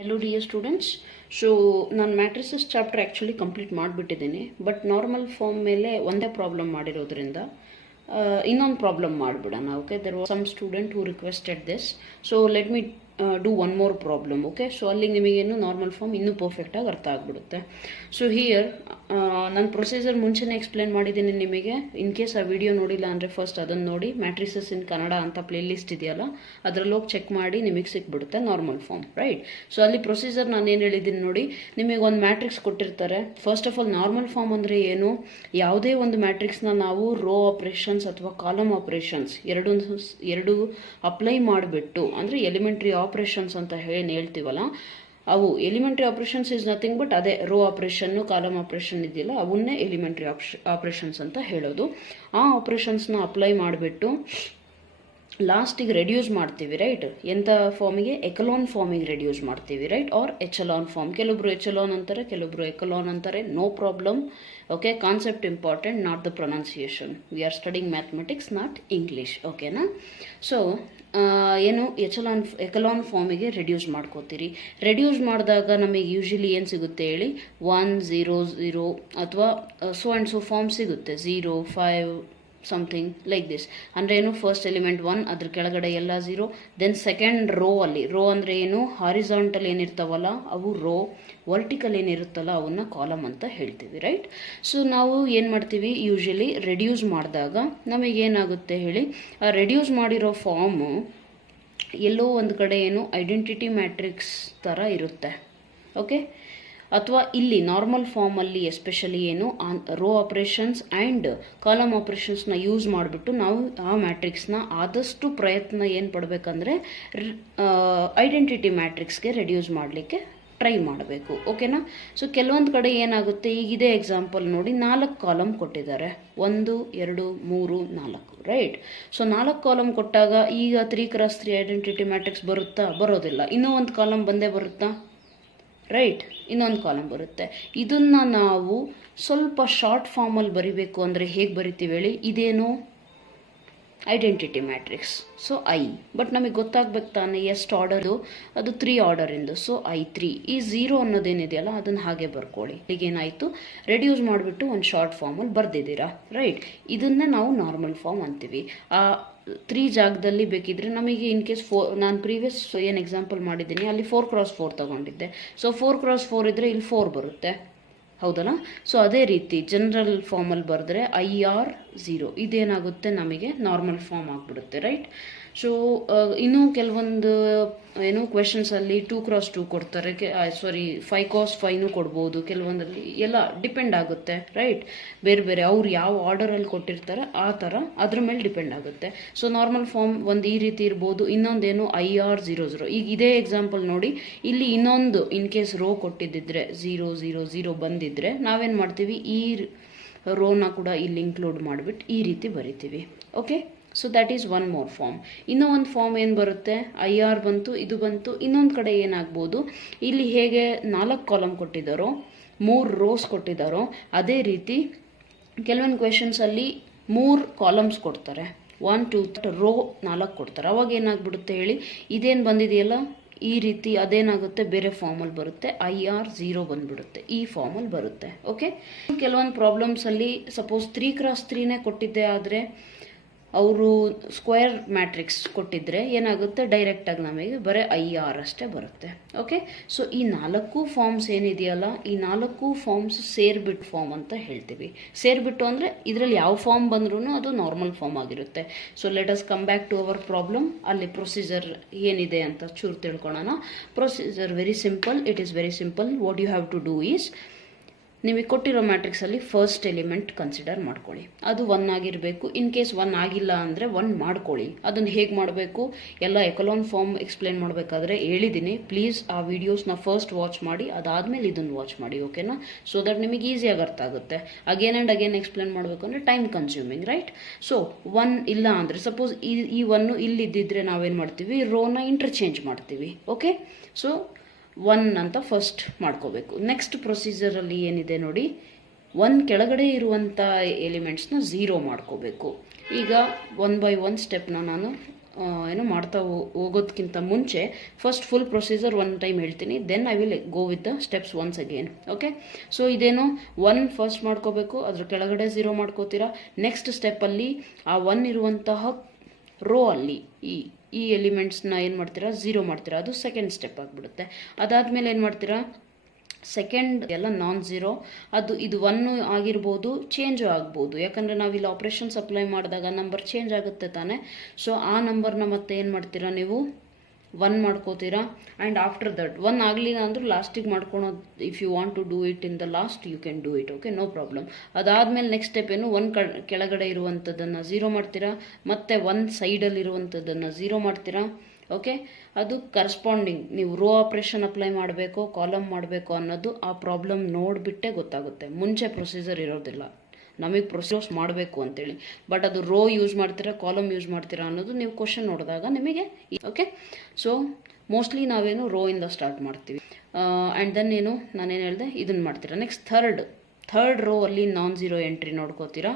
Hello dear students. So ನಾನು matrices chapter actually complete ಮಾಡಿಬಿಟ್ಟಿದ್ದೀನಿ. But normal form ಮೇಲೆ ಒಂದೇ ಪ್ರಾಬ್ಲಮ್ ಮಾಡಿರೋದ್ರಿಂದ ಇನ್ನೊಂದು ಪ್ರಾಬ್ಲಮ್ ಮಾಡಿಬಿಡೋಣ. Okay, there was some student who requested this. So let me do one more problem. Okay, so ಅಲ್ಲಿಗೆ ನಿಮಗೇನು normal form ಇನ್ನೂ ಪರ್ಫೆಕ್ಟಾಗಿ ಅರ್ಥ ಆಗಿಬಿಡುತ್ತೆ. ಸೊ ಹಿಯರ್ ನಾನು ಪ್ರೊಸೀಜರ್ ಮುಂಚೆನೇ ಎಕ್ಸ್ಪ್ಲೇನ್ ಮಾಡಿದ್ದೀನಿ ನಿಮಗೆ. ಇನ್ ಕೇಸ್ ಆ ವಿಡಿಯೋ ನೋಡಿಲ್ಲ ಅಂದರೆ ಫಸ್ಟ್ ಅದನ್ನು ನೋಡಿ. ಮ್ಯಾಟ್ರಿಸಸ್ ಇನ್ ಕನ್ನಡ ಅಂತ ಪ್ಲೇ ಲಿಸ್ಟ್ ಇದೆಯಲ್ಲ, ಅದರಲ್ಲಿ ಹೋಗಿ ಚೆಕ್ ಮಾಡಿ ನಿಮಗೆ ಸಿಕ್ಬಿಡುತ್ತೆ ನಾರ್ಮಲ್ ಫಾರ್ಮ್, ರೈಟ್? ಸೊ ಅಲ್ಲಿ ಪ್ರೊಸೀಜರ್ ನಾನು ಏನು ಹೇಳಿದ್ದೀನಿ ನೋಡಿ. ನಿಮಗೆ ಒಂದು ಮ್ಯಾಟ್ರಿಕ್ಸ್ ಕೊಟ್ಟಿರ್ತಾರೆ. First of all normal form ಅಂದರೆ ಏನು? ಯಾವುದೇ ಒಂದು ಮ್ಯಾಟ್ರಿಕ್ಸ್ನ ನಾವು ರೋ ಆಪ್ರೇಷನ್ಸ್ ಅಥವಾ ಕಾಲಮ್ ಆಪ್ರೇಷನ್ಸ್ ಎರಡು ಅಪ್ಲೈ ಮಾಡಿಬಿಟ್ಟು, ಅಂದರೆ ಎಲಿಮೆಂಟ್ರಿ ಆಪ್ರೇಷನ್ಸ್ ಅಂತ ಏನು ಹೇಳ್ತೀವಲ್ಲ, ಅವು elementary operations is nothing but ಅದೇ ರೋ ಆಪ್ರೇಷನ್ನು ಕಾಲಮ್ ಆಪ್ರೇಷನ್ ಇದೆಯಲ್ಲ, ಅವನ್ನೇ ಎಲಿಮೆಂಟ್ರಿ ಆಪ್ರೇಷನ್ಸ್ ಅಂತ ಹೇಳೋದು. ಆ ಆಪ್ರೇಷನ್ಸ್ನ ಅಪ್ಲೈ ಮಾಡಿಬಿಟ್ಟು ಲಾಸ್ಟಿಗೆ ರೆಡ್ಯೂಸ್ ಮಾಡ್ತೀವಿ, ರೈಟ್? ಎಂಥ ಫಾರ್ಮಿಗೆ? ಎಕಲಾನ್ ಫಾರ್ಮಿಗೆ ರೆಡ್ಯೂಸ್ ಮಾಡ್ತೀವಿ, ರೈಟ್? Or echelon form. ಕೆಲವೊಬ್ರು ಎಚಲಾನ್ ಅಂತಾರೆ, ಕೆಲವೊಬ್ರು ಎಕಲಾನ್ ಅಂತಾರೆ. No problem. Okay, concept important, not the pronunciation. We are studying mathematics, not English. ಓಕೆನಾ? ಸೊ ಏನು ಎಕಲಾನ್ ಫಾರ್ಮಿಗೆ ರೆಡ್ಯೂಸ್ ಮಾಡ್ಕೋತೀರಿ. ರೆಡ್ಯೂಸ್ ಮಾಡಿದಾಗ ನಮಗೆ ಯೂಶಲಿ ಏನು ಸಿಗುತ್ತೆ ಹೇಳಿ? 1 0 0 ಅಥವಾ ಸೊ ಆ್ಯಂಡ್ ಸೊ ಫಾರ್ಮ್ ಸಿಗುತ್ತೆ. 0 5 ಸಮಥಿಂಗ್ ಲೈಕ್ ದಿಸ್. ಅಂದರೆ ಏನು? ಫಸ್ಟ್ ಎಲಿಮೆಂಟ್ 1, ಅದ್ರ ಕೆಳಗಡೆ ಎಲ್ಲ 0. ದೆನ್ ಸೆಕೆಂಡ್ ರೋ ಅಲ್ಲಿ, ರೋ ಅಂದರೆ ಏನು? ಹಾರಿಜಾಂಟಲ್ ಏನಿರ್ತಾವಲ್ಲ ಅವು ರೋ, ವರ್ಟಿಕಲ್ ಏನಿರುತ್ತಲ್ಲ ಅವನ್ನ ಕಾಲಮ್ ಅಂತ ಹೇಳ್ತೀವಿ, ರೈಟ್? ಸೊ ನಾವು ಏನು ಮಾಡ್ತೀವಿ ಯೂಶಲಿ ರೆಡ್ಯೂಸ್ ಮಾಡಿದಾಗ ನಮಗೇನಾಗುತ್ತೆ ಹೇಳಿ? ಆ ರೆಡ್ಯೂಸ್ ಮಾಡಿರೋ ಫಾರ್ಮು ಎಲ್ಲೋ ಒಂದು ಕಡೆ ಏನು ಐಡೆಂಟಿಟಿ ಮ್ಯಾಟ್ರಿಕ್ಸ್ ಥರ ಇರುತ್ತೆ. ಓಕೆ, ಅಥವಾ ಇಲ್ಲಿ ನಾರ್ಮಲ್ ಫಾರ್ಮಲ್ಲಿ ಎಸ್ಪೆಷಲಿ ಏನು ರೋ ಆಪ್ರೇಷನ್ಸ್ ಆ್ಯಂಡ್ ಕಾಲಮ್ ಆಪ್ರೇಷನ್ಸ್ನ ಯೂಸ್ ಮಾಡಿಬಿಟ್ಟು ನಾವು ಆ ಮ್ಯಾಟ್ರಿಕ್ಸ್ನ ಆದಷ್ಟು ಪ್ರಯತ್ನ ಏನು ಪಡಬೇಕಂದ್ರೆ ಐಡೆಂಟಿಟಿ ಮ್ಯಾಟ್ರಿಕ್ಸ್ಗೆ ರೆಡ್ಯೂಸ್ ಮಾಡಲಿಕ್ಕೆ ಟ್ರೈ ಮಾಡಬೇಕು. ಓಕೆನಾ? ಸೊ ಕೆಲವೊಂದು ಕಡೆ ಏನಾಗುತ್ತೆ, ಈಗ ಇದೇ ಎಕ್ಸಾಂಪಲ್ ನೋಡಿ, 4 ಕಾಲಮ್ ಕೊಟ್ಟಿದ್ದಾರೆ. 1 2 3 4, ರೈಟ್? ಸೊ 4 ಕಾಲಮ್ ಕೊಟ್ಟಾಗ ಈಗ 3x3 ಐಡೆಂಟಿಟಿ ಮ್ಯಾಟ್ರಿಕ್ಸ್ ಬರುತ್ತಾ? ಬರೋದಿಲ್ಲ. ಇನ್ನೂ ಒಂದು ಕಾಲಮ್ ಬಂದೇ ಬರುತ್ತಾ? ರೈಟ್? ಇನ್ನೊಂದು ಕಾಲಮ್ ಬರುತ್ತೆ. ಇದನ್ನು ನಾವು ಸ್ವಲ್ಪ ಶಾರ್ಟ್ ಫಾರ್ಮಲ್ಲಿ ಬರಿಬೇಕು ಅಂದರೆ ಹೇಗೆ ಬರಿತೀವಿ ಹೇಳಿ? ಇದೇನು identity matrix, so I. But ನಮಗೆ ಗೊತ್ತಾಗ್ಬೇಕು ತಾನೆ ಎಷ್ಟು ಆರ್ಡರ್ದು? ಅದು 3 ಆರ್ಡರಿಂದು. So I3. ಈ 0 ಅನ್ನೋದೇನಿದೆಯಲ್ಲ ಅದನ್ನು ಹಾಗೆ ಬರ್ಕೊಳ್ಳಿ. ಈಗೇನಾಯಿತು? ರೆಡ್ಯೂಸ್ ಮಾಡಿಬಿಟ್ಟು ಒಂದು ಶಾರ್ಟ್ ಫಾರ್ಮಲ್ಲಿ ಬರ್ದಿದ್ದೀರಾ, ರೈಟ್? ಇದನ್ನೇ ನಾವು ನಾರ್ಮಲ್ ಫಾರ್ಮ್ ಅಂತೀವಿ. ಆ 3 ಜಾಗದಲ್ಲಿ ಬೇಕಿದ್ರೆ ನಮಗೆ ಇನ್ ಕೇಸ್ 4, ನಾನು ಪ್ರೀವಿಯಸ್ ಏನು ಎಕ್ಸಾಂಪಲ್ ಮಾಡಿದ್ದೀನಿ ಅಲ್ಲಿ 4x4 ತಗೊಂಡಿದ್ದೆ. ಸೊ 4x4 ಇದ್ದರೆ ಇಲ್ಲಿ 4 ಬರುತ್ತೆ, ಹೌದಲ್ಲ? ಸೊ ಅದೇ ರೀತಿ ಜನರಲ್ ಫಾರ್ಮಲ್ಲಿ ಬರೆದ್ರೆ IR0 ಇದೇನಾಗುತ್ತೆ? ನಮಗೆ ನಾರ್ಮಲ್ ಫಾರ್ಮ್ ಆಗಿಬಿಡುತ್ತೆ, ರೈಟ್? ಸೊ ಇನ್ನೂ ಕೆಲವೊಂದು ಏನು ಕ್ವೆಶನ್ಸಲ್ಲಿ 2x2 ಕೊಡ್ತಾರೆ, 5x5 ಕೊಡ್ಬೋದು. ಕೆಲವೊಂದಲ್ಲಿ ಎಲ್ಲ ಡಿಪೆಂಡ್ ಆಗುತ್ತೆ, ರೈಟ್? ಬೇರೆ ಬೇರೆ ಅವ್ರು ಯಾವ ಆರ್ಡರಲ್ಲಿ ಕೊಟ್ಟಿರ್ತಾರೆ ಆ ಥರ ಅದ್ರ ಮೇಲೆ ಡಿಪೆಂಡ್ ಆಗುತ್ತೆ. ಸೊ ನಾರ್ಮಲ್ ಫಾರ್ಮ್ ಒಂದು ಈ ರೀತಿ ಇರ್ಬೋದು. ಇನ್ನೊಂದೇನು IR00. ಈಗ ಇದೇ ಎಕ್ಸಾಂಪಲ್ ನೋಡಿ, ಇಲ್ಲಿ ಇನ್ನೊಂದು ಇನ್ ಕೇಸ್ ರೋ ಕೊಟ್ಟಿದ್ದಿದ್ರೆ 0 0 0 ಬಂದಿದ್ರೆ ನಾವೇನು ಮಾಡ್ತೀವಿ? ಈ ರೋನ ಕೂಡ ಇಲ್ಲಿ ಇನ್ಕ್ಲೂಡ್ ಮಾಡಿಬಿಟ್ಟು ಈ ರೀತಿ ಬರಿತೀವಿ. Okay, so that is one more form. ಇನ್ನೂ ಒಂದು ಫಾರ್ಮ್ ಏನು ಬರುತ್ತೆ? IR ಬಂತು, ಇದು ಬಂತು. ಇನ್ನೊಂದು ಕಡೆ ಏನಾಗ್ಬೋದು, ಇಲ್ಲಿ ಹೇಗೆ 4 ಕಾಲಮ್ ಕೊಟ್ಟಿದ್ದಾರೋ, 3 ರೋಸ್ ಕೊಟ್ಟಿದ್ದಾರೋ, ಅದೇ ರೀತಿ ಕೆಲವೊಂದು ಕ್ವೆಶನ್ಸಲ್ಲಿ 3 ಕಾಲಮ್ಸ್ ಕೊಡ್ತಾರೆ. 1 2 ರೋ 4 ಕೊಡ್ತಾರೆ. ಅವಾಗ ಏನಾಗ್ಬಿಡುತ್ತೆ ಹೇಳಿ? ಇದೇನು ಬಂದಿದೆಯಲ್ಲ ಈ ರೀತಿ, ಅದೇನಾಗುತ್ತೆ? ಬೇರೆ ಫಾರ್ಮಲ್ಲಿ ಬರುತ್ತೆ. IR0 ಬಂದ್ಬಿಡುತ್ತೆ, ಈ ಫಾರ್ಮಲ್ಲಿ ಬರುತ್ತೆ. ಓಕೆ, ಕೆಲವೊಂದು ಪ್ರಾಬ್ಲಮ್ಸಲ್ಲಿ ಸಪೋಸ್ 3x3ನೇ ಕೊಟ್ಟಿದ್ದೆ ಆದರೆ ಅವರು ಸ್ಕ್ವೇರ್ ಮ್ಯಾಟ್ರಿಕ್ಸ್ ಕೊಟ್ಟಿದ್ರೆ ಏನಾಗುತ್ತೆ? ಡೈರೆಕ್ಟಾಗಿ ನಮಗೆ ಬರೀ IR ಅಷ್ಟೇ ಬರುತ್ತೆ. ಓಕೆ, ಸೊ ಈ 4 ಫಾರ್ಮ್ಸ್ ಏನಿದೆಯಲ್ಲ, ಈ 4 ಫಾರ್ಮ್ಸ್ ಸೇರ್ಬಿಟ್ಟು ಫಾರ್ಮ್ ಅಂತ ಹೇಳ್ತೀವಿ. ಸೇರ್ಬಿಟ್ಟು ಅಂದರೆ ಇದರಲ್ಲಿ ಯಾವ ಫಾರ್ಮ್ ಬಂದ್ರೂ ಅದು ನಾರ್ಮಲ್ ಫಾರ್ಮ್ ಆಗಿರುತ್ತೆ. So let us come back to our problem. ಅಲ್ಲಿ ಪ್ರೊಸೀಜರ್ ಏನಿದೆ ಅಂತ ಚೂರು ತಿಳ್ಕೊಳ್ಳೋಣ. Procedure very simple. It is very simple. What you have to do is, ನಿಮಗೆ ಕೊಟ್ಟಿರೋ ಮ್ಯಾಟ್ರಿಕ್ಸಲ್ಲಿ ಫಸ್ಟ್ ಎಲಿಮೆಂಟ್ ಕನ್ಸಿಡರ್ ಮಾಡ್ಕೊಳ್ಳಿ. ಅದು 1 ಆಗಿರಬೇಕು. ಇನ್ ಕೇಸ್ 1 ಆಗಿಲ್ಲ ಅಂದರೆ 1 ಮಾಡ್ಕೊಳ್ಳಿ. ಅದನ್ನು ಹೇಗೆ ಮಾಡಬೇಕು? ಎಲ್ಲ ಎಕಲಾನ್ ಫಾರ್ಮ್ ಎಕ್ಸ್ಪ್ಲೇನ್ ಮಾಡಬೇಕಾದ್ರೆ ಹೇಳಿದ್ದೀನಿ. ಪ್ಲೀಸ್ ಆ ವಿಡಿಯೋಸ್ನ ಫಸ್ಟ್ ವಾಚ್ ಮಾಡಿ, ಅದಾದಮೇಲೆ ಇದನ್ನು ವಾಚ್ ಮಾಡಿ. ಓಕೆನಾ? ಸೊ ದಟ್ ನಿಮಗೆ ಈಸಿಯಾಗಿ ಅರ್ಥ ಆಗುತ್ತೆ. ಅಗೇನ್ ಆ್ಯಂಡ್ ಅಗೇನ್ ಎಕ್ಸ್ಪ್ಲೇನ್ ಮಾಡಬೇಕು ಅಂದರೆ ಟೈಮ್ ಕನ್ಸ್ಯೂಮಿಂಗ್, ರೈಟ್? ಸೊ 1 ಇಲ್ಲ ಅಂದರೆ ಸಪೋಸ್ ಈ 1 ಇಲ್ಲಿದ್ದಿದ್ರೆ ನಾವೇನು ಮಾಡ್ತೀವಿ? ರೋನ ಇಂಟರ್ಚೇಂಜ್ ಮಾಡ್ತೀವಿ. ಓಕೆ, ಸೊ 1 ಅಂತ ಫಸ್ಟ್ ಮಾಡ್ಕೋಬೇಕು. ನೆಕ್ಸ್ಟ್ ಪ್ರೊಸೀಜರಲ್ಲಿ ಏನಿದೆ ನೋಡಿ, 1 ಕೆಳಗಡೆ ಇರುವಂಥ ಎಲಿಮೆಂಟ್ಸ್ನ 0 ಮಾಡ್ಕೋಬೇಕು. ಈಗ 1 by 1 ಸ್ಟೆಪ್ನ ನಾನು ಏನೋ ಮಾಡ್ತಾ ಹೋಗೋದಕ್ಕಿಂತ ಮುಂಚೆ first full procedure one time ಹೇಳ್ತೀನಿ, then I will go with the steps once again. Okay, so ಇದೇನು 1 ಫಸ್ಟ್ ಮಾಡ್ಕೋಬೇಕು, ಅದ್ರ ಕೆಳಗಡೆ 0 ಮಾಡ್ಕೋತೀರಾ. ನೆಕ್ಸ್ಟ್ ಸ್ಟೆಪ್ಪಲ್ಲಿ ಆ 1 ಇರುವಂತಹ ರೋ ಅಲ್ಲಿ ಈ ಎಲಿಮೆಂಟ್ಸ್ನ ಏನು ಮಾಡ್ತೀರಾ 0 ಮಾಡ್ತೀರಾ, ಅದು ಸೆಕೆಂಡ್ ಸ್ಟೆಪ್ ಆಗಿಬಿಡುತ್ತೆ. ಅದಾದಮೇಲೆ ಏನು ಮಾಡ್ತೀರಾ, ಸೆಕೆಂಡ್ ಎಲ್ಲ ನಾನ್ ಝೀರೋ, ಇದು 1 ಆಗಿರ್ಬೋದು, ಚೇಂಜು ಆಗ್ಬೋದು, ಯಾಕಂದರೆ ನಾವಿಲ್ಲಿ ಆಪ್ರೇಷನ್ಸ್ ಅಪ್ಲೈ ಮಾಡಿದಾಗ ನಂಬರ್ ಚೇಂಜ್ ಆಗುತ್ತೆ ತಾನೆ. ಸೊ ಆ ನಂಬರ್ನ ಮತ್ತೆ ಏನು ಮಾಡ್ತೀರಾ ನೀವು 1 ಮಾಡ್ಕೋತೀರಾ. ಆ್ಯಂಡ್ ಆಫ್ಟರ್ ದಟ್ 1 ಆಗಲಿಲ್ಲ ಅಂದರೂ ಲಾಸ್ಟಿಗೆ ಮಾಡ್ಕೊಳೋದು, if you want to do it in the last you can do it. Okay, no problem. ಅದಾದಮೇಲೆ ನೆಕ್ಸ್ಟ್ ಸ್ಟೆಪ್ ಏನು, 1 ಕೆಳಗಡೆ ಇರುವಂಥದ್ದನ್ನು 0 ಮಾಡ್ತೀರಾ, ಮತ್ತು 1 ಸೈಡಲ್ಲಿ ಇರುವಂಥದ್ದನ್ನು 0 ಮಾಡ್ತೀರಾ. ಓಕೆ, ಅದು ಕರೆಸ್ಪಾಂಡಿಂಗ್ ನೀವು ರೋ ಆಪ್ರೇಷನ್ ಅಪ್ಲೈ ಮಾಡಬೇಕು, ಕಾಲಮ್ ಮಾಡಬೇಕು ಅನ್ನೋದು ಆ ಪ್ರಾಬ್ಲಮ್ ನೋಡಿಬಿಟ್ಟೆ ಗೊತ್ತಾಗುತ್ತೆ. ಮುಂಚೆ ಪ್ರೊಸೀಜರ್ ಇರೋದಿಲ್ಲ, ನಮಗೆ ಪ್ರೊಸೀಜರ್ಸ್ ಮಾಡಬೇಕು ಅಂತೇಳಿ. ಬಟ್ ಅದು ರೋ ಯೂಸ್ ಮಾಡ್ತೀರಾ ಕಾಲಮ್ ಯೂಸ್ ಮಾಡ್ತೀರಾ ಅನ್ನೋದು ನೀವು ಕ್ವಶನ್ ನೋಡಿದಾಗ ನಿಮಗೆ. ಓಕೆ, ಸೊ ಮೋಸ್ಟ್ಲಿ ನಾವೇನು ರೋ ಇಂದ ಸ್ಟಾರ್ಟ್ ಮಾಡ್ತೀವಿ. ಆ್ಯಂಡ್ ದೆನ್ ಏನು ನಾನೇನು ಹೇಳಿದೆ ಇದನ್ನು ಮಾಡ್ತೀರಾ. ನೆಕ್ಸ್ಟ್ ಥರ್ಡ್ ರೋ ಅಲ್ಲಿ ನಾನ್ ಝೀರೋ ಎಂಟ್ರಿ ನೋಡ್ಕೋತೀರಾ.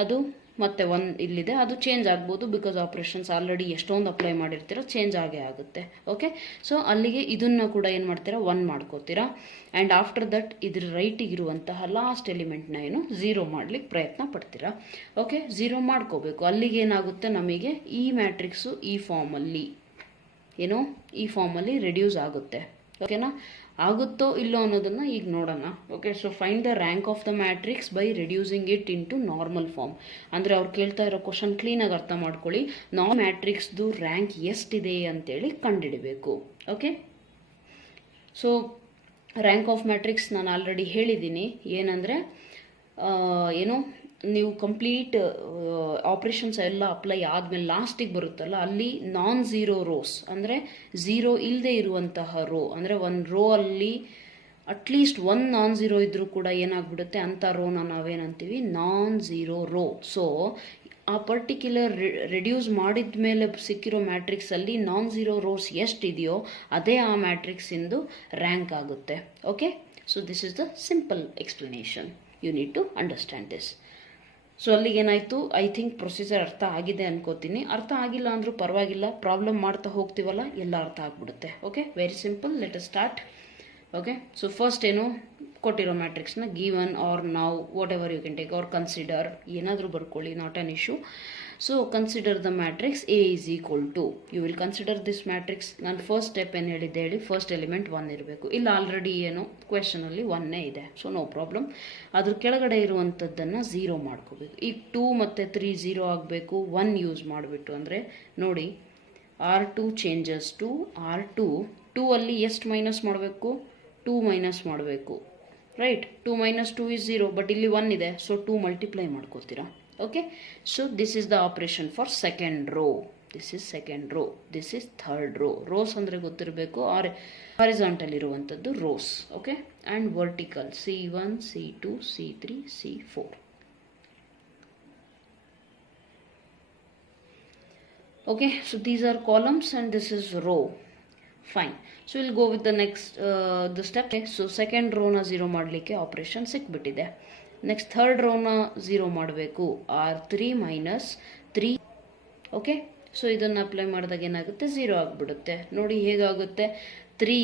ಅದು ಮತ್ತೆ 1 ಇಲ್ಲಿದೆ, ಅದು ಚೇಂಜ್ ಆಗ್ಬೋದು, ಬಿಕಾಸ್ ಆಪ್ರೇಷನ್ಸ್ ಆಲ್ರೆಡಿ ಎಷ್ಟೊಂದು ಅಪ್ಲೈ ಮಾಡಿರ್ತೀರ, ಚೇಂಜ್ ಆಗೇ ಆಗುತ್ತೆ. ಓಕೆ, ಸೊ ಅಲ್ಲಿಗೆ ಇದನ್ನು ಕೂಡ ಏನು ಮಾಡ್ತೀರಾ 1 ಮಾಡ್ಕೋತೀರಾ. ಆ್ಯಂಡ್ ಆಫ್ಟರ್ ದಟ್ ಇದ್ರ ರೈಟಿಗಿರುವಂತಹ ಲಾಸ್ಟ್ ಎಲಿಮೆಂಟ್ನ ಏನು 0 ಮಾಡ್ಲಿಕ್ಕೆ ಪ್ರಯತ್ನ ಪಡ್ತೀರಾ. ಓಕೆ, 0 ಮಾಡ್ಕೋಬೇಕು. ಅಲ್ಲಿಗೆ ಏನಾಗುತ್ತೆ, ನಮಗೆ ಈ ಮ್ಯಾಟ್ರಿಕ್ಸು ಈ ಫಾರ್ಮಲ್ಲಿ ರೆಡ್ಯೂಸ್ ಆಗುತ್ತೆ. ಓಕೆನಾ, ಆಗುತ್ತೋ ಇಲ್ಲೋ ಅನ್ನೋದನ್ನು ಈಗ ನೋಡೋಣ. Okay, so find the rank of the matrix by reducing it into normal form. ಅಂದರೆ ಅವ್ರು ಕೇಳ್ತಾ ಇರೋ ಕ್ವಶನ್ ಕ್ಲೀನಾಗಿ ಅರ್ಥ ಮಾಡ್ಕೊಳ್ಳಿ. ಮ್ಯಾಟ್ರಿಕ್ಸ್ದು ರ್ಯಾಂಕ್ ಎಷ್ಟಿದೆ ಅಂತೇಳಿ ಕಂಡುಹಿಡಬೇಕು. Okay, so rank of matrix ನಾನು ಆಲ್ರೆಡಿ ಹೇಳಿದ್ದೀನಿ. ಏನಂದರೆ ನೀವು ಕಂಪ್ಲೀಟ್ ಆಪ್ರೇಷನ್ಸ್ ಎಲ್ಲ ಅಪ್ಲೈ ಆದಮೇಲೆ ಲಾಸ್ಟಿಗೆ ಬರುತ್ತಲ್ಲ, ಅಲ್ಲಿ ನಾನ್ ಝೀರೋ ರೋಸ್ ಅಂದರೆ 0 ಇಲ್ಲದೆ ಇರುವಂತಹ ರೋ, ಅಂದರೆ 1 ರೋ ಅಲ್ಲಿ ಅಟ್ಲೀಸ್ಟ್ 1 ನಾನ್ ಝೀರೋ ಇದ್ರೂ ಕೂಡ ಏನಾಗ್ಬಿಡುತ್ತೆ, ಅಂಥ ರೋನ ನಾವೇನಂತೀವಿ ನಾನ್ ಝೀರೋ ರೋ. ಸೊ ಆ ಪರ್ಟಿಕ್ಯುಲರ್ ರೆಡ್ಯೂಸ್ ಮಾಡಿದ ಮೇಲೆ ಸಿಕ್ಕಿರೋ ಮ್ಯಾಟ್ರಿಕ್ಸಲ್ಲಿ ನಾನ್ ಝೀರೋ ರೋಸ್ ಎಷ್ಟಿದೆಯೋ ಅದೇ ಆ ಮ್ಯಾಟ್ರಿಕ್ಸಿಂದು ರ್ಯಾಂಕ್ ಆಗುತ್ತೆ. Okay, so this is the simple explanation. You need to understand this. So ಅಲ್ಲಿಗೇನಾಯಿತು, ಐ ಥಿಂಕ್ ಪ್ರೊಸೀಜರ್ ಅರ್ಥ ಆಗಿದೆ ಅನ್ಕೋತೀನಿ. ಅರ್ಥ ಆಗಿಲ್ಲ ಅಂದರೂ ಪರವಾಗಿಲ್ಲ, ಪ್ರಾಬ್ಲಮ್ ಮಾಡ್ತಾ ಹೋಗ್ತೀವಲ್ಲ ಎಲ್ಲ ಅರ್ಥ ಆಗ್ಬಿಡುತ್ತೆ. Okay, very simple. Let us start. Okay, so first ಏನು ಕೊಟ್ಟಿರೋ ಮ್ಯಾಟ್ರಿಕ್ಸ್ನ ಗಿವನ್ ಆರ್ ನಾವು whatever you can take, or consider, ಏನಾದರೂ ಬರ್ಕೊಳ್ಳಿ, not an issue. So consider the matrix A is equal to, you will consider this matrix. ನಾನು first step ಏನು ಹೇಳಿದ್ದೆ ಹೇಳಿ, ಫಸ್ಟ್ ಎಲಿಮೆಂಟ್ 1 ಇರಬೇಕು. ಇಲ್ಲ ಆಲ್ರೆಡಿ ಏನು ಕ್ವೆಶನಲ್ಲಿ 1 ಇದೆ, ಸೊ ನೋ ಪ್ರಾಬ್ಲಮ್. ಅದ್ರ ಕೆಳಗಡೆ ಇರುವಂಥದ್ದನ್ನು 0 ಮಾಡ್ಕೋಬೇಕು. ಈಗ 2 ಮತ್ತು 3 0 ಆಗಬೇಕು, 1 ಯೂಸ್ ಮಾಡಿಬಿಟ್ಟು. ಅಂದರೆ ನೋಡಿ, R2 ಚೇಂಜಸ್ ಟು R2. 2 ಅಲ್ಲಿ ಎಷ್ಟು ಮೈನಸ್ ಮಾಡಬೇಕು, 2 ಮೈನಸ್ ಮಾಡಬೇಕು, ರೈಟ್. 2 minus 2 is 0, ಬಟ್ ಇಲ್ಲಿ 1 ಇದೆ, ಸೊ 2 ಮಲ್ಟಿಪ್ಲೈ ಮಾಡ್ಕೋತೀರಾ. Okay, so this is the operation for second row. This is second row, this is third row. Rows ಅಂದರೆ ಗೊತ್ತಿರಬೇಕು, ಹಾರಿಜಾಂಟಲ್ ಇರುವಂಥದ್ದು rows. Okay, and vertical C1 C2 C3 C4. Okay, so these are columns and this is row. Fine. So we'll go with the next the step. Okay, so second row na 0 ಮಾಡಲಿಕ್ಕೆ operation ಸಿಕ್ಬಿಟ್ಟಿದೆ. Next third ರೋನ 0 ಮಾಡಬೇಕು, R3 minus 3. Okay, so ಇದನ್ನು apply ಮಾಡಿದಾಗ ಏನಾಗುತ್ತೆ, 0 ಆಗಿಬಿಡುತ್ತೆ. ನೋಡಿ ಹೇಗಾಗುತ್ತೆ, 3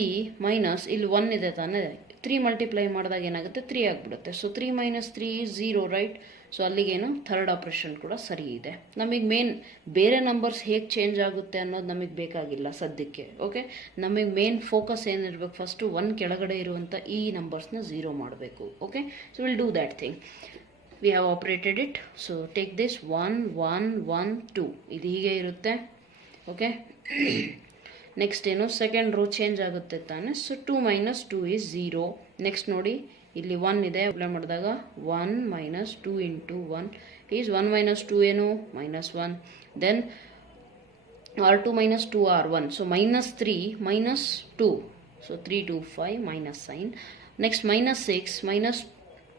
minus ಇಲ್ಲಿ 1 ಇದೆ ತಾನೇ, 3 ಮಲ್ಟಿಪ್ಲೈ ಮಾಡಿದಾಗ ಏನಾಗುತ್ತೆ, 3 ಆಗಿಬಿಡುತ್ತೆ. So 3 minus 3 is 0, right. So ಅಲ್ಲಿಗೇನು ಥರ್ಡ್ ಆಪ್ರೇಷನ್ ಕೂಡ ಸರಿ ಇದೆ. ನಮಗೆ ಮೇನ್ ಬೇರೆ ನಂಬರ್ಸ್ ಹೇಗೆ ಚೇಂಜ್ ಆಗುತ್ತೆ ಅನ್ನೋದು ನಮಗೆ ಬೇಕಾಗಿಲ್ಲ ಸದ್ಯಕ್ಕೆ. ಓಕೆ, ನಮಗೆ ಮೇನ್ ಫೋಕಸ್ ಏನಿರಬೇಕು, ಫಸ್ಟು 1 ಕೆಳಗಡೆ ಇರುವಂಥ ಈ ನಂಬರ್ಸ್ನ 0 ಮಾಡಬೇಕು. Okay, so will do that thing. We have operated it. So take this 1 1 1 2, ಇದು ಹೀಗೆ ಇರುತ್ತೆ. ಓಕೆ, ನೆಕ್ಸ್ಟ್ ಏನು, ಸೆಕೆಂಡ್ ರೋ ಚೇಂಜ್ ಆಗುತ್ತೆ ತಾನೆ. So 2 minus 2 is 0. ನೆಕ್ಸ್ಟ್ ನೋಡಿ, ಇಲ್ಲಿ 1 ಇದೆ, ಅಪ್ಲೈ ಮಾಡಿದಾಗ 1 minus 2 into 1 is 1 minus 2 ಏನು, -1. Then R2 minus 2 R1, so -3 minus 2, so 3 2 5 minus sign. Next -6 minus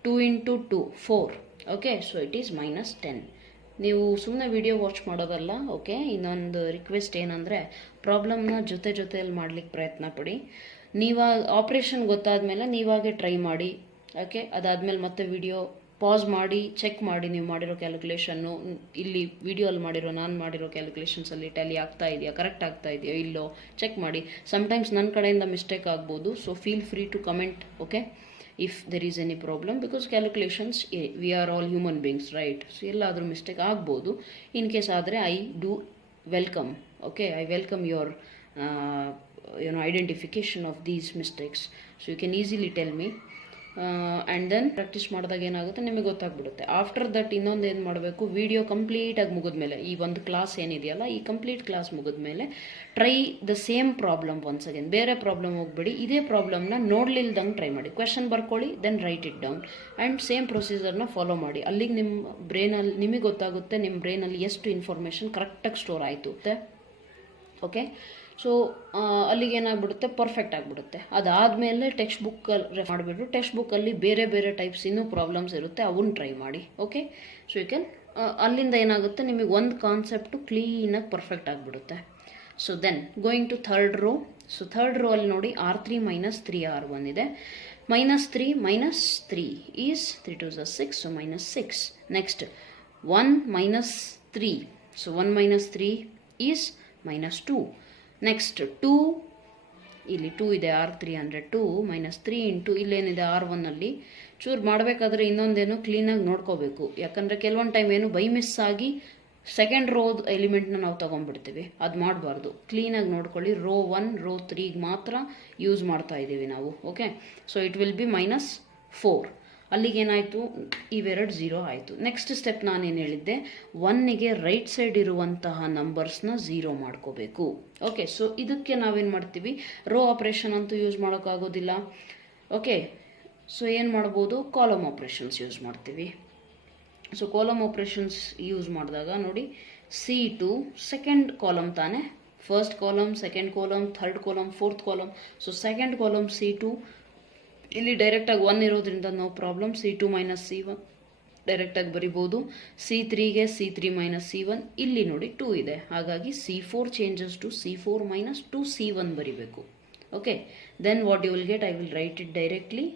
2 into 2 4. Okay, so it is -10. ನೀವು ಸುಮ್ಮನೆ ವಿಡಿಯೋ ವಾಚ್ ಮಾಡೋದಲ್ಲ. ಓಕೆ, ಇನ್ನೊಂದು ರಿಕ್ವೆಸ್ಟ್ ಏನಂದರೆ, ಪ್ರಾಬ್ಲಮ್ನ ಜೊತೆಯಲ್ಲಿ ಮಾಡಲಿಕ್ಕೆ ಪ್ರಯತ್ನ ಪಡಿ. ನೀವಾಗ ಆಪ್ರೇಷನ್ ಗೊತ್ತಾದ ಮೇಲೆ ನೀವಾಗೆ ಟ್ರೈ ಮಾಡಿ. ಓಕೆ, ಅದಾದಮೇಲೆ ಮತ್ತೆ ವಿಡಿಯೋ ಪಾಸ್ ಮಾಡಿ ಚೆಕ್ ಮಾಡಿ ನೀವು ಮಾಡಿರೋ ಕ್ಯಾಲ್ಕುಲೇಷನ್ನು ಇಲ್ಲಿ ವಿಡಿಯೋಲ್ಲಿ ನಾನು ಮಾಡಿರೋ ಕ್ಯಾಲ್ಕುಲೇಷನ್ಸಲ್ಲಿ ಟ್ಯಾಲಿ ಆಗ್ತಾ ಇದೆಯಾ, ಕರೆಕ್ಟ್ ಆಗ್ತಾ ಇದೆಯೋ ಇಲ್ಲೋ ಚೆಕ್ ಮಾಡಿ. ಸಮ್ಟೈಮ್ಸ್ ನನ್ನ ಕಡೆಯಿಂದ ಮಿಸ್ಟೇಕ್ ಆಗ್ಬೋದು, so feel free to comment, okay, if there is any problem, because calculations we are all human beings, right? So ಎಲ್ಲಾದರೂ ಮಿಸ್ಟೇಕ್ ಆಗ್ಬೋದು. ಇನ್ ಕೇಸ್ ಆದರೆ I do welcome, okay, I welcome your identification of these mistakes, so you can easily tell me. And then practice ಮಾಡಿದಾಗ ಏನಾಗುತ್ತೆ ನಿಮಗೆ ಗೊತ್ತಾಗ್ಬಿಡುತ್ತೆ. After that ಇನ್ನೊಂದು ಏನು ಮಾಡಬೇಕು, ವಿಡಿಯೋ ಕಂಪ್ಲೀಟಾಗಿ ಮುಗಿದ್ಮೇಲೆ, ಈ ಒಂದು ಕ್ಲಾಸ್ ಏನಿದೆಯಲ್ಲ ಈ ಕಂಪ್ಲೀಟ್ ಕ್ಲಾಸ್ ಮುಗಿದ್ಮೇಲೆ try the same problem once again. ಬೇರೆ ಪ್ರಾಬ್ಲಮ್ ಹೋಗ್ಬಿಡಿ, ಇದೇ ಪ್ರಾಬ್ಲಮ್ನ ನೋಡ್ಲಿಲ್ದಂಗೆ ಟ್ರೈ ಮಾಡಿ. ಕ್ವೆಶನ್ ಬರ್ಕೊಳ್ಳಿ, then write it down and same ಪ್ರೊಸೀಜರ್ನ ಫಾಲೋ ಮಾಡಿ. ಅಲ್ಲಿಗೆ ನಿಮ್ಮ ಬ್ರೈನಲ್ಲಿ ನಿಮಗೆ ಗೊತ್ತಾಗುತ್ತೆ ನಿಮ್ಮ ಬ್ರೈನಲ್ಲಿ ಎಷ್ಟು ಇನ್ಫಾರ್ಮೇಷನ್ ಕರೆಕ್ಟಾಗಿ ಸ್ಟೋರ್ ಆಯಿತು, ಓಕೆ. ಸೊ ಅಲ್ಲಿಗೆ ಏನಾಗ್ಬಿಡುತ್ತೆ, ಪರ್ಫೆಕ್ಟ್ ಆಗಿಬಿಡುತ್ತೆ. ಅದಾದಮೇಲೆ ಟೆಕ್ಸ್ಟ್ ಬುಕ್ಕಲ್ಲಿ ಮಾಡಿಬಿಟ್ಟು ಟೆಕ್ಸ್ಟ್ ಬುಕ್ಕಲ್ಲಿ ಬೇರೆ ಬೇರೆ ಟೈಪ್ಸ್ ಇನ್ನೂ ಪ್ರಾಬ್ಲಮ್ಸ್ ಇರುತ್ತೆ, ಅವನ್ನ ಟ್ರೈ ಮಾಡಿ, ಓಕೆ. ಸೊ ಯು ಕ್ಯಾನ್ ಅಲ್ಲಿಂದ ಏನಾಗುತ್ತೆ ನಿಮಗೆ ಒಂದು ಕಾನ್ಸೆಪ್ಟು ಕ್ಲೀನಾಗಿ ಪರ್ಫೆಕ್ಟ್ ಆಗಿಬಿಡುತ್ತೆ. So then going to third row. So third row ಅಲ್ಲಿ ನೋಡಿ R3 - 3R1 ಇದೆ. -3 - 3 is 3 2 6, so -6. Next 1 - 3, so 1 - 3 is -2. Next 2, ಇಲ್ಲಿ 2 ಇದೆ, R3 ಅಂದರೆ 2 -3 ಇಂಟು ಇಲ್ಲೇನಿದೆ R1 ಅಲ್ಲಿ. ಚೂರು ಮಾಡಬೇಕಾದ್ರೆ ಇನ್ನೊಂದೇನು ಕ್ಲೀನಾಗಿ ನೋಡ್ಕೋಬೇಕು, ಯಾಕಂದರೆ ಕೆಲವೊಂದು ಟೈಮ್ ಏನು ಬೈ ಮಿಸ್ ಆಗಿ ಸೆಕೆಂಡ್ ರೋದ್ ಎಲಿಮೆಂಟ್ನ ನಾವು ತೊಗೊಂಡ್ಬಿಡ್ತೀವಿ, ಅದು ಮಾಡಬಾರ್ದು. ಕ್ಲೀನಾಗಿ ನೋಡ್ಕೊಳ್ಳಿ. ರೋ 1 ರೋ 3 ಮಾತ್ರ ಯೂಸ್ ಮಾಡ್ತಾ ಇದ್ದೀವಿ ನಾವು, okay. So it will be -4. ಅಲ್ಲಿಗೇನಾಯಿತು, ಇವೆರಡು 0 ಆಯಿತು. ನೆಕ್ಸ್ಟ್ ಸ್ಟೆಪ್ ನಾನೇನು ಹೇಳಿದ್ದೆ, 1ಗೆ ರೈಟ್ ಸೈಡ್ ಇರುವಂತಹ ನಂಬರ್ಸ್ನ 0 ಮಾಡ್ಕೋಬೇಕು, ಓಕೆ. ಸೊ ಇದಕ್ಕೆ ನಾವೇನು ಮಾಡ್ತೀವಿ, ರೋ ಆಪ್ರೇಷನ್ ಅಂತೂ ಯೂಸ್ ಮಾಡೋಕ್ಕಾಗೋದಿಲ್ಲ, ಓಕೆ. ಸೊ ಏನು ಮಾಡ್ಬೋದು, ಕಾಲಮ್ ಆಪ್ರೇಷನ್ಸ್ ಯೂಸ್ ಮಾಡ್ತೀವಿ. ಸೊ ಕಾಲಮ್ ಆಪ್ರೇಷನ್ಸ್ ಯೂಸ್ ಮಾಡಿದಾಗ ನೋಡಿ, C2 ಸೆಕೆಂಡ್ ಕಾಲಮ್ ತಾನೇ, first column, second column, third column, fourth column. So second column C2, ಇಲ್ಲಿ ಡೈರೆಕ್ಟಾಗಿ 1 ಇರೋದ್ರಿಂದ ನೋ ಪ್ರಾಬ್ಲಮ್. C2 - C1 ಡೈರೆಕ್ಟಾಗಿ ಬರಿಬೋದು. C3ಗೆ C3 - C1, ಇಲ್ಲಿ ನೋಡಿ 2 ಇದೆ, ಹಾಗಾಗಿ C4 changes to C4 - 2C1 ಬರಿಬೇಕು, okay. Then what you will get, I will write it directly,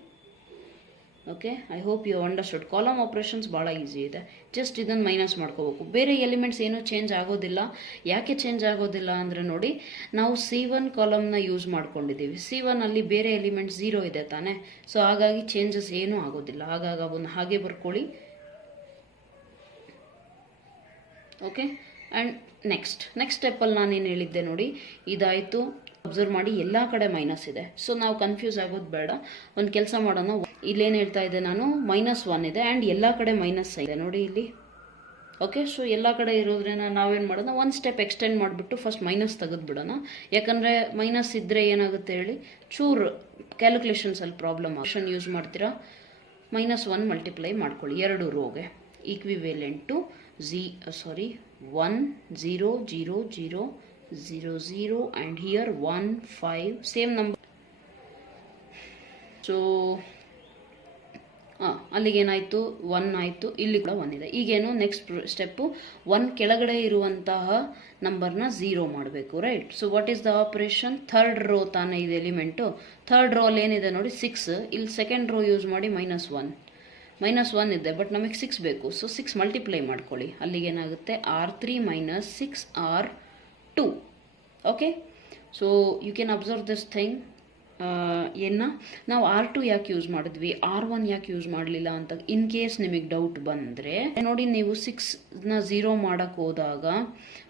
okay. I hope you understood. Column operations ಭಾಳ ಈಸಿ ಇದೆ, ಜಸ್ಟ್ ಇದನ್ನು ಮೈನಸ್ ಮಾಡ್ಕೋಬೇಕು. ಬೇರೆ ಎಲಿಮೆಂಟ್ಸ್ ಏನೂ ಚೇಂಜ್ ಆಗೋದಿಲ್ಲ. ಯಾಕೆ ಚೇಂಜ್ ಆಗೋದಿಲ್ಲ ಅಂದರೆ ನೋಡಿ, ನಾವು C1 ಕಾಲಮ್ನ ಯೂಸ್ ಮಾಡ್ಕೊಂಡಿದ್ದೀವಿ. C1 ಅಲ್ಲಿ ಬೇರೆ ಎಲಿಮೆಂಟ್ 0 ಇದೆ ತಾನೇ, ಸೊ ಹಾಗಾಗಿ ಚೇಂಜಸ್ ಏನೂ ಆಗೋದಿಲ್ಲ. ಹಾಗಾಗಿ ಅವನ್ನ ಹಾಗೆ ಬರ್ಕೊಳ್ಳಿ, ಓಕೆ. ಆ್ಯಂಡ್ ನೆಕ್ಸ್ಟ್ ಸ್ಟೆಪ್ಪಲ್ಲಿ ನಾನೇನು ಹೇಳಿದ್ದೆ ನೋಡಿ, ಇದಾಯಿತು. ಅಬ್ಸರ್ವ್ ಮಾಡಿ, ಎಲ್ಲ ಕಡೆ ಮೈನಸ್ ಇದೆ, ಸೊ ನಾವು ಕನ್ಫ್ಯೂಸ್ ಆಗೋದು ಬೇಡ. ಒಂದು ಕೆಲಸ ಮಾಡೋಣ, ಇಲ್ಲೇನು ಹೇಳ್ತಾ ಇದ್ದೆ ನಾನು, -1 ಇದೆ ಆ್ಯಂಡ್ ಎಲ್ಲ ಕಡೆ ಮೈನಸ್ ಇದೆ ನೋಡಿ ಇಲ್ಲಿ, ಓಕೆ. ಸೊ ಎಲ್ಲ ಕಡೆ ಇರೋದ್ರಿಂದ ನಾವೇನು ಮಾಡೋಣ, ಒಂದು ಸ್ಟೆಪ್ ಎಕ್ಸ್ಟೆಂಡ್ ಮಾಡಿಬಿಟ್ಟು ಫಸ್ಟ್ ಮೈನಸ್ ತೆಗೆದುಬಿಡೋಣ. ಯಾಕಂದರೆ ಮೈನಸ್ ಇದ್ದರೆ ಏನಾಗುತ್ತೆ ಹೇಳಿ, ಚೂರು ಕ್ಯಾಲ್ಕುಲೇಷನ್ಸಲ್ಲಿ ಪ್ರಾಬ್ಲಮ್ ಆಪ್ಷನ್ ಯೂಸ್ ಮಾಡ್ತೀರಾ. -1 ಮಲ್ಟಿಪ್ಲೈ ಮಾಡ್ಕೊಳ್ಳಿ ಎರಡು ರೋಗೆ, ಈಕ್ವಿವೇಲೆಂಟ್ to 1 0 0 0 0 0 and here 1 5, same number. So ಅಲ್ಲಿಗೇನಾಯಿತು, 1 ಆಯಿತು, ಇಲ್ಲಿ ಕೂಡ 1 ಇದೆ. ಈಗೇನು ನೆಕ್ಸ್ಟ್ ಸ್ಟೆಪ್ಪು, 1 ಕೆಳಗಡೆ ಇರುವಂತಹ ನಂಬರ್ನ 0 ಮಾಡಬೇಕು, right. So what is the operation, third row ತಾನೇ ಇದೆ ಎಲಿಮೆಂಟು. ಥರ್ಡ್ ರೋಲ್ ಏನಿದೆ ನೋಡಿ 6, ಇಲ್ಲಿ ಸೆಕೆಂಡ್ ರೋ ಯೂಸ್ ಮಾಡಿ -1 ಇದೆ, ಬಟ್ ನಮಗೆ 6 ಬೇಕು. ಸೊ 6 ಮಲ್ಟಿಪ್ಲೈ ಮಾಡ್ಕೊಳ್ಳಿ, ಅಲ್ಲಿಗೇನಾಗುತ್ತೆ R3 - 6R2, okay. So you can observe this thing. ನಾವು R2 ಯಾಕೆ ಯೂಸ್ ಮಾಡಿದ್ವಿ, R1 ಯಾಕೆ ಯೂಸ್ ಮಾಡಲಿಲ್ಲ ಅಂತ ಇನ್ ಕೇಸ್ ನಿಮಗೆ ಡೌಟ್ ಬಂದರೆ ನೋಡಿ, ನೀವು 6ನ 0 ಮಾಡೋಕ್ಕೆ ಹೋದಾಗ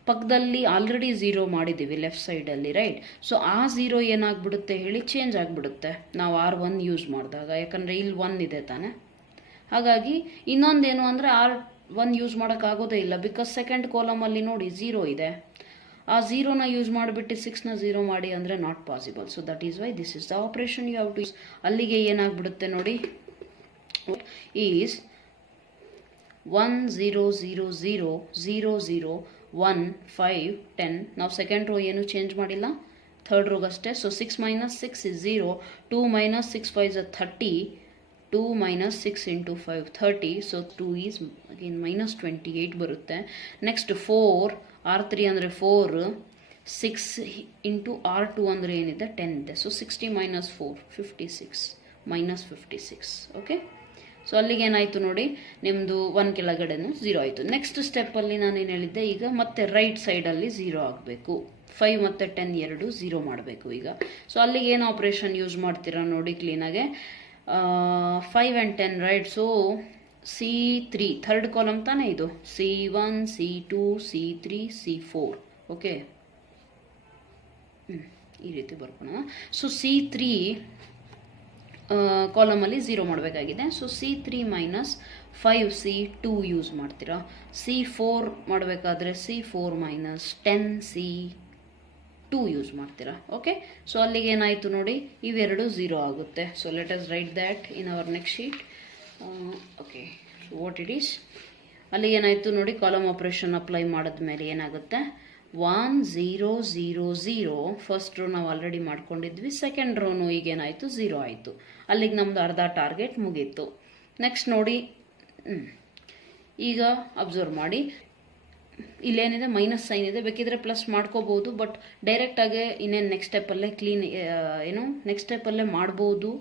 ಪಕ್ಕದಲ್ಲಿ ಆಲ್ರೆಡಿ 0 ಮಾಡಿದ್ದೀವಿ ಲೆಫ್ಟ್ ಸೈಡಲ್ಲಿ, ರೈಟ್. ಸೊ ಆ 0 ಏನಾಗ್ಬಿಡುತ್ತೆ ಹೇಳಿ, ಚೇಂಜ್ ಆಗಿಬಿಡುತ್ತೆ ನಾವು R1 ಯೂಸ್ ಮಾಡಿದಾಗ, ಯಾಕಂದರೆ ಇಲ್ಲಿ 1 ಇದೆ ತಾನೆ. ಹಾಗಾಗಿ ಇನ್ನೊಂದೇನು ಅಂದರೆ R1 ಯೂಸ್ ಮಾಡೋಕ್ಕಾಗೋದೇ ಇಲ್ಲ, ಬಿಕಾಸ್ ಸೆಕೆಂಡ್ ಕಾಲಮಲ್ಲಿ ನೋಡಿ 0 ಇದೆ. ಆ 0ನ ಯೂಸ್ ಮಾಡಿಬಿಟ್ಟು 6ನ 0 ಮಾಡಿ ಅಂದರೆ not possible. So that is why this is the operation you have to use. ಅಲ್ಲಿಗೆ ಏನಾಗ್ಬಿಡುತ್ತೆ ನೋಡಿ, ಈಸ್ 1 0 0 0 0 0 1 5 10. ನಾವು ಸೆಕೆಂಡ್ ರೋ ಏನು ಚೇಂಜ್ ಮಾಡಿಲ್ಲ, third ರೋಗಷ್ಟೇ. So 6 - 6 is 0, 2 - 6 5 is 30, 2 - 6 × 5 30, so 2 is again -28 ಬರುತ್ತೆ. ನೆಕ್ಸ್ಟ್ 4, R3 ಅಂದರೆ 4, 6 × R2 ಅಂದರೆ ಏನಿದೆ 10 ಇದೆ. So 60 - 4 56 -56, okay. ಸೊ ಅಲ್ಲಿಗೆ ಏನಾಯಿತು ನೋಡಿ, ನಿಮ್ಮದು 1 ಕೆಳಗಡೆನೂ 0 ಆಯಿತು. ನೆಕ್ಸ್ಟ್ ಸ್ಟೆಪ್ಪಲ್ಲಿ ನಾನೇನು ಹೇಳಿದ್ದೆ, ಈಗ ಮತ್ತೆ ರೈಟ್ ಸೈಡಲ್ಲಿ 0 ಆಗಬೇಕು. 5 ಮತ್ತು 10 ಎರಡು 0 ಮಾಡಬೇಕು ಈಗ. ಸೊ ಅಲ್ಲಿಗೆ ಏನು ಆಪ್ರೇಷನ್ ಯೂಸ್ ಮಾಡ್ತೀರಾ ನೋಡಿ ಕ್ಲೀನಾಗೆ. 5 and 10 right. So C3 third column ತಾನೇ ಇದು, C1 C2 C3 C4. Okay, ಈ ರೀತಿ ಬರ್ಕೋಣ. ಸೊ C3 ಕಾಲಮಲ್ಲಿ 0 ಮಾಡಬೇಕಾಗಿದೆ. So C3 minus 5 C2 use ಮಾಡ್ತೀರಾ. C4 ಮಾಡಬೇಕಾದ್ರೆ C4 ಮೈನಸ್ 10 C2 ಯೂಸ್ ಮಾಡ್ತೀರಾ. ಓಕೆ, ಸೊ ಅಲ್ಲಿಗೆ ಏನಾಯಿತು ನೋಡಿ, ಇವೆರಡು 0 ಆಗುತ್ತೆ. So let us right that in our next sheet. Okay, so what it is, ಅಲ್ಲಿಗೆ ಏನಾಯಿತು ನೋಡಿ, ಕಾಲಮ್ ಆಪ್ರೇಷನ್ ಅಪ್ಲೈ ಮಾಡಿದ್ಮೇಲೆ ಏನಾಗುತ್ತೆ, 1 0 0 0. ಫಸ್ಟ್ ರೋ ನಾವು ಆಲ್ರೆಡಿ ಮಾಡ್ಕೊಂಡಿದ್ವಿ, ಸೆಕೆಂಡ್ ರೋನು ಈಗೇನಾಯಿತು 0 ಆಯಿತು. ಅಲ್ಲಿಗೆ ನಮ್ಮದು ಅರ್ಧ ಟಾರ್ಗೆಟ್ ಮುಗೀತು. ನೆಕ್ಸ್ಟ್ ನೋಡಿ, ಈಗ ಅಬ್ಸರ್ವ್ ಮಾಡಿ, ಇಲ್ಲೇನಿದೆ ಮೈನಸ್ ಸೈನ್ ಇದೆ, ಬೇಕಿದ್ರೆ ಪ್ಲಸ್ ಮಾಡ್ಕೋಬೋದು, ಬಟ್ ಡೈರೆಕ್ಟಾಗೆ ಇನ್ನೇನು ನೆಕ್ಸ್ಟ್ ಸ್ಟೆಪ್ಪಲ್ಲೇ ನೆಕ್ಸ್ಟ್ ಸ್ಟೆಪ್ಪಲ್ಲೇ ಮಾಡ್ಬೋದು.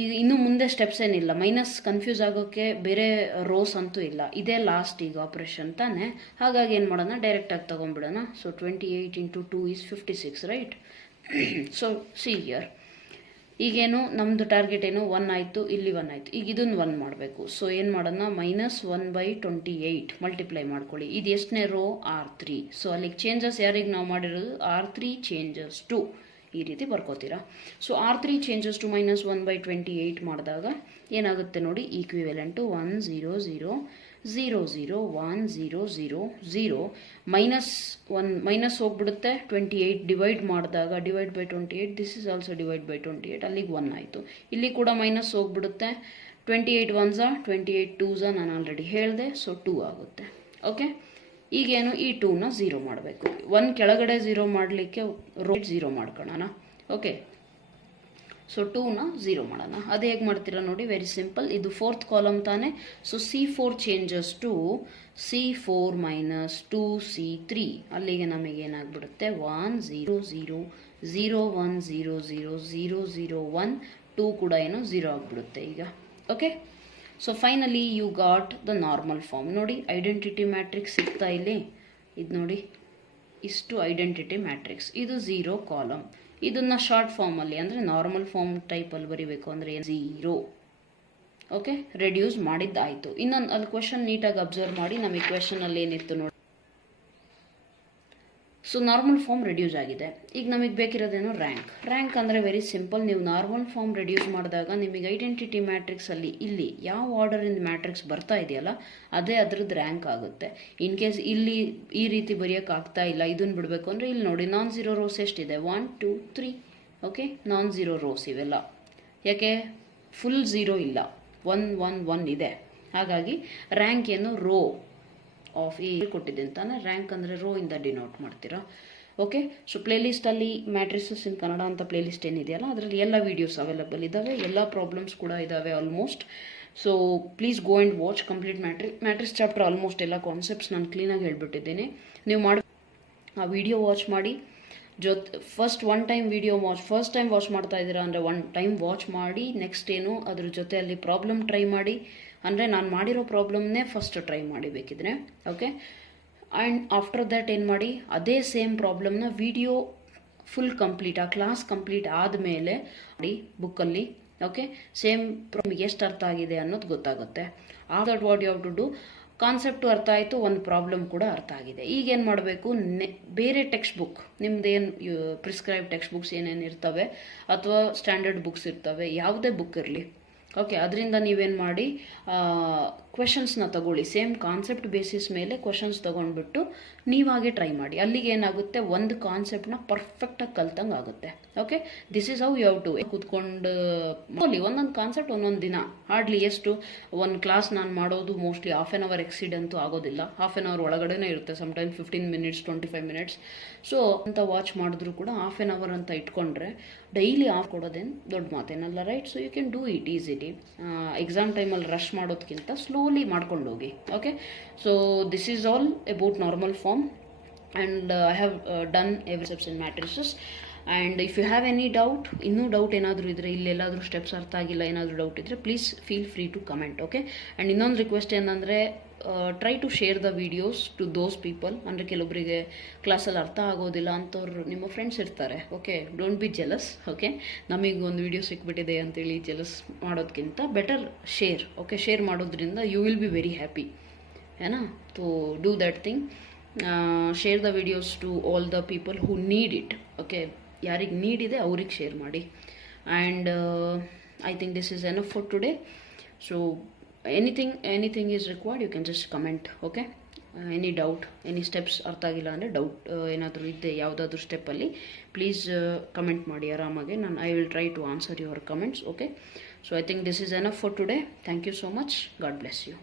ಈಗ ಇನ್ನು ಮುಂದೆ ಸ್ಟೆಪ್ಸ್ ಏನಿಲ್ಲ, ಮೈನಸ್ ಕನ್ಫ್ಯೂಸ್ ಆಗೋಕ್ಕೆ ಬೇರೆ ರೋಸ್ ಅಂತೂ ಇಲ್ಲ, ಇದೇ ಲಾಸ್ಟ್ ಈಗ ಆಪ್ರೇಷನ್ ತಾನೆ. ಹಾಗಾಗಿ ಏನು ಮಾಡೋಣ, ಡೈರೆಕ್ಟಾಗಿ ತೊಗೊಂಡ್ಬಿಡೋಣ. So 28 × 2 = 56 right. So see here, ಈಗೇನು ನಮ್ಮದು ಟಾರ್ಗೆಟ್ ಏನು 1 ಆಯಿತು, ಇಲ್ಲಿ 1 ಆಯಿತು, ಈಗ ಇದನ್ನು 1 ಮಾಡಬೇಕು. ಸೊ ಏನು ಮಾಡೋಣ, -1/28 ಮಲ್ಟಿಪ್ಲೈ ಮಾಡ್ಕೊಳ್ಳಿ. ಇದು ಎಷ್ಟನೇ ರೋ, R3. ಸೊ ಅಲ್ಲಿಗೆ ಚೇಂಜಸ್ ಯಾರಿಗೆ ನಾವು ಮಾಡಿರೋದು, R3 changes to ಈ ರೀತಿ ಬರ್ಕೋತೀರಾ. ಸೊ R3 changes to -1/28 ಮಾಡಿದಾಗ ಏನಾಗುತ್ತೆ ನೋಡಿ, ಈಕ್ವಿವೆಲೆಂಟು 1 0 0 0 0 1 0 0 0 -1 ಮೈನಸ್ ಹೋಗ್ಬಿಡುತ್ತೆ. 28 ಡಿವೈಡ್ ಮಾಡಿದಾಗ /28, ದಿಸ್ ಇಸ್ ಆಲ್ಸೋ /28, ಅಲ್ಲಿಗೆ 1 ಆಯಿತು. ಇಲ್ಲಿ ಕೂಡ ಮೈನಸ್ ಹೋಗ್ಬಿಡುತ್ತೆ. 28 1s 28 2s ನಾನು ಆಲ್ರೆಡಿ ಹೇಳಿದೆ. ಸೊ 2 ಆಗುತ್ತೆ. ಓಕೆ, ಈಗೇನು ಈ 2ನ 0 ಮಾಡಬೇಕು. 1 ಕೆಳಗಡೆ 0 ಮಾಡಲಿಕ್ಕೆ ರೋ 0 ಮಾಡ್ಕೊಳ್ಳೋಣ. ಓಕೆ, ಸೊ 2ನ 0 ಮಾಡೋಣ. ಅದು ಹೇಗೆ ಮಾಡ್ತೀರಾ ನೋಡಿ, ವೆರಿ ಸಿಂಪಲ್. ಇದು 4th ಕಾಲಮ್ ತಾನೆ. So C4 changes to C4 minus 2 C3. ಅಲ್ಲಿಗೆ ನಮಗೆ ಏನಾಗ್ಬಿಡುತ್ತೆ, 1 0 0 0 1 0 0 0 0 1 2 ಕೂಡ ಏನು 0 ಆಗಿಬಿಡುತ್ತೆ ಈಗ. Okay, so finally you got the normal form. ನೋಡಿ, ಐಡೆಂಟಿಟಿ ಮ್ಯಾಟ್ರಿಕ್ಸ್ ಸಿಗ್ತಾ ಇಲ್ಲಿ, ಇದು ನೋಡಿ, ಇಷ್ಟು ಐಡೆಂಟಿಟಿ ಮ್ಯಾಟ್ರಿಕ್ಸ್. ಇದು 0 ಕಾಲಮ್. ಇದನ್ನು ಶಾರ್ಟ್ ಫಾರ್ಮಲ್ಲಿ ಅಂದರೆ ನಾರ್ಮಲ್ ಫಾರ್ಮ್ ಟೈಪಲ್ಲಿ ಬರೀಬೇಕು ಅಂದರೆ 0. ಓಕೆ, ರೆಡ್ಯೂಸ್ ಮಾಡಿದ್ದಾಯಿತು. ಇನ್ನೊಂದು ಅಲ್ಲಿ ಕ್ವೆಶನ್ ನೀಟಾಗಿ ಅಬ್ಸರ್ವ್ ಮಾಡಿ, ನಮ್ಮ ಈ ಕ್ವೆಶನಲ್ಲಿ ಏನಿತ್ತು ನೋಡಿ. ಸೊ ನಾರ್ಮಲ್ ಫಾರ್ಮ್ ರೆಡ್ಯೂಸ್ ಆಗಿದೆ. ಈಗ ನಮಗೆ ಬೇಕಿರೋದೇನು, ರ್ಯಾಂಕ್ ಅಂದರೆ ವೆರಿ ಸಿಂಪಲ್. ನೀವು ನಾರ್ಮಲ್ ಫಾರ್ಮ್ ರೆಡ್ಯೂಸ್ ಮಾಡಿದಾಗ ನಿಮಗೆ ಐಡೆಂಟಿಟಿ ಮ್ಯಾಟ್ರಿಕ್ಸಲ್ಲಿ ಇಲ್ಲಿ ಯಾವ ಆರ್ಡರಿಂದ ಮ್ಯಾಟ್ರಿಕ್ಸ್ ಬರ್ತಾ ಇದೆಯಲ್ಲ ಅದೇ ಅದ್ರದ್ದು ರ್ಯಾಂಕ್ ಆಗುತ್ತೆ. ಇನ್ ಕೇಸ್ ಇಲ್ಲಿ ಈ ರೀತಿ ಬರೆಯೋಕ್ಕಾಗ್ತಾ ಇಲ್ಲ, ಇದನ್ನು ಬಿಡಬೇಕು ಅಂದರೆ ಇಲ್ಲಿ ನೋಡಿ, non-zero ರೋಸ್ ಎಷ್ಟಿದೆ, 1 2 3. ಓಕೆ, non-zero ರೋಸ್ ಇವೆಲ್ಲ, ಯಾಕೆ ಫುಲ್ 0 ಇಲ್ಲ, 1 1 1 ಇದೆ. ಹಾಗಾಗಿ ರ್ಯಾಂಕ್ ಏನು, ರೋ ಆಫ್ ಈ ಕೊಟ್ಟಿದೆ ಅಂತಾನೆ. ರ್ಯಾಂಕ್ ಅಂದರೆ ರೋ ಇಂದ ಡಿನೋಟ್ ಮಾಡ್ತೀರಾ. ಓಕೆ, ಸೊ ಪ್ಲೇಲಿಸ್ಟಲ್ಲಿ ಮ್ಯಾಟ್ರಿಸಸ್ ಇನ್ ಕನ್ನಡ ಅಂತ ಪ್ಲೇಲಿಸ್ಟ್ ಏನಿದೆಯಲ್ಲ ಅದರಲ್ಲಿ ಎಲ್ಲ ವೀಡಿಯೋಸ್ ಅವೈಲಬಲ್ ಇದ್ದಾವೆ, ಎಲ್ಲ ಪ್ರಾಬ್ಲಮ್ಸ್ ಕೂಡ ಇದ್ದಾವೆ almost. So please go and watch complete matrix chapter. Almost ಎಲ್ಲ ಕಾನ್ಸೆಪ್ಟ್ಸ್ ನಾನು ಕ್ಲೀನಾಗಿ ಹೇಳ್ಬಿಟ್ಟಿದ್ದೀನಿ. ನೀವು ಆ ವಿಡಿಯೋ ವಾಚ್ ಮಾಡಿ, ಫಸ್ಟ್ ಟೈಮ್ ವಾಚ್ ಮಾಡ್ತಾ ಇದ್ದೀರಾ ಅಂದರೆ 1 ಟೈಮ್ ವಾಚ್ ಮಾಡಿ, ನೆಕ್ಸ್ಟ್ ಏನು ಅದ್ರ ಜೊತೆಯಲ್ಲಿ ಪ್ರಾಬ್ಲಮ್ ಟ್ರೈ ಮಾಡಿ. ಅಂದರೆ ನಾನು ಮಾಡಿರೋ ಪ್ರಾಬ್ಲಮ್ನೇ ಫಸ್ಟ್ ಟ್ರೈ ಮಾಡಿ ಬೇಕಿದ್ರೆ. ಓಕೆ, ಆ್ಯಂಡ್ ಆಫ್ಟರ್ ದ್ಯಾಟ್ ಏನು ಮಾಡಿ, ಅದೇ ಸೇಮ್ ಪ್ರಾಬ್ಲಮ್ನ ವಿಡಿಯೋ ಫುಲ್ ಕಂಪ್ಲೀಟ್, ಆ ಕ್ಲಾಸ್ ಕಂಪ್ಲೀಟ್ ಆದಮೇಲೆ ಮಾಡಿ ಬುಕ್ಕಲ್ಲಿ. ಓಕೆ, ಸೇಮ್ ಪ್ರಾಬ್ಲಮ್ ಎಷ್ಟು ಅರ್ಥ ಆಗಿದೆ ಅನ್ನೋದು ಗೊತ್ತಾಗುತ್ತೆ. After what you have to do, concept ಅರ್ಥ ಆಯಿತು, ಒಂದು ಪ್ರಾಬ್ಲಮ್ ಕೂಡ ಅರ್ಥ ಆಗಿದೆ. ಈಗೇನು ಮಾಡಬೇಕು, ಬೇರೆ ಟೆಕ್ಸ್ಟ್ ಬುಕ್ ನಿಮ್ಮದೇನು ಪ್ರಿಸ್ಕ್ರೈಬ್ ಟೆಕ್ಸ್ಟ್ ಬುಕ್ಸ್ ಏನೇನು ಇರ್ತವೆ ಅಥವಾ ಸ್ಟ್ಯಾಂಡರ್ಡ್ ಬುಕ್ಸ್ ಇರ್ತವೆ, ಯಾವುದೇ ಬುಕ್ ಇರಲಿ. ಓಕೆ, ಅದರಿಂದ ನೀವೇನು ಮಾಡಿ, ಕ್ವೆಶನ್ಸ್ನ ತಗೊಳ್ಳಿ. ಸೇಮ್ ಕಾನ್ಸೆಪ್ಟ್ ಬೇಸಿಸ್ ಮೇಲೆ ಕ್ವೆಶನ್ಸ್ ತೊಗೊಂಡ್ಬಿಟ್ಟು ನೀವಾಗೆ ಟ್ರೈ ಮಾಡಿ. ಅಲ್ಲಿಗೆ ಏನಾಗುತ್ತೆ, ಒಂದು ಕಾನ್ಸೆಪ್ಟನ್ನ ಪರ್ಫೆಕ್ಟಾಗಿ ಕಲ್ತಂಗೆ ಆಗುತ್ತೆ. Okay, this is how you have to ಕೂತ್ಕೊಂಡು ಒಂದೊಂದು ಕಾನ್ಸೆಪ್ಟ್ ಒಂದೊಂದು ದಿನ. ಹಾರ್ಡ್ಲಿ ಎಷ್ಟು ಒಂದು ಕ್ಲಾಸ್ ನಾನು ಮಾಡೋದು ಮೋಸ್ಟ್ಲಿ ½ an hour ಎಕ್ಸಿಡ್ ಅಂತೂ ಆಗೋದಿಲ್ಲ. ½ an hour ಒಳಗಡೆನೇ ಇರುತ್ತೆ, ಸಮ್ಟೈಮ್ 15 minutes 25 minutes. ಸೊ ಅಂತ ವಾಚ್ ಮಾಡಿದ್ರು ಕೂಡ ½ an hour ಅಂತ ಇಟ್ಕೊಂಡ್ರೆ ಡೈಲಿ ಆಫ್ ಕೊಡೋದೇನು ದೊಡ್ಡ ಮಾತೇನಲ್ಲ, right? So you can do it easily. Exam ಟೈಮಲ್ಲಿ ರಶ್ ಮಾಡೋದಕ್ಕಿಂತ ಸ್ಲೋಲಿ ಮಾಡ್ಕೊಂಡು ಹೋಗಿ. Okay, so this is all about normal form and I have done every steps in matrices. And if you have any doubt, ಇನ್ನೂ doubt ಏನಾದರೂ ಇದ್ದರೆ, ಇಲ್ಲೆಲ್ಲಾದರೂ steps ಅರ್ಥ ಆಗಿಲ್ಲ ಏನಾದರೂ ಡೌಟ್ ಇದ್ದರೆ please feel free to comment. Okay. And ಇನ್ನೊಂದು request ಏನಂದರೆ, try to share the videos to those people. ಅಂದರೆ ಕೆಲವೊಬ್ಬರಿಗೆ ಕ್ಲಾಸಲ್ಲಿ ಅರ್ಥ ಆಗೋದಿಲ್ಲ ಅಂಥವ್ರು ನಿಮ್ಮ ಫ್ರೆಂಡ್ಸ್ ಇರ್ತಾರೆ. Okay, don't be jealous. Okay, ನಮಗೆ ಒಂದು ವೀಡಿಯೋ ಸಿಕ್ಬಿಟ್ಟಿದೆ ಅಂತೇಳಿ ಜೆಲಸ್ ಮಾಡೋದಕ್ಕಿಂತ ಬೆಟರ್ ಶೇರ್. ಓಕೆ, ಶೇರ್ ಮಾಡೋದ್ರಿಂದ you will be very happy, ಏನಾ. So do that thing. Share the videos to all the people who need it. Okay, ಯಾರಿಗೆ need ಇದೆ ಅವ್ರಿಗೆ ಶೇರ್ ಮಾಡಿ. And I think this is enough for today. So anything is required, you can just comment. Okay, any doubt, any steps ಅರ್ಥ ಆಗಿಲ್ಲ ಅಂದರೆ doubt ಏನಾದರೂ ಇದ್ದೆ ಯಾವುದಾದ್ರೂ ಸ್ಟೆಪ್ಪಲ್ಲಿ ಪ್ಲೀಸ್ ಕಮೆಂಟ್ ಮಾಡಿ ಆರಾಮಾಗಿ. ನಾನು I will try to answer your comments. Okay, so I think this is enough for today. Thank you so much. God bless you.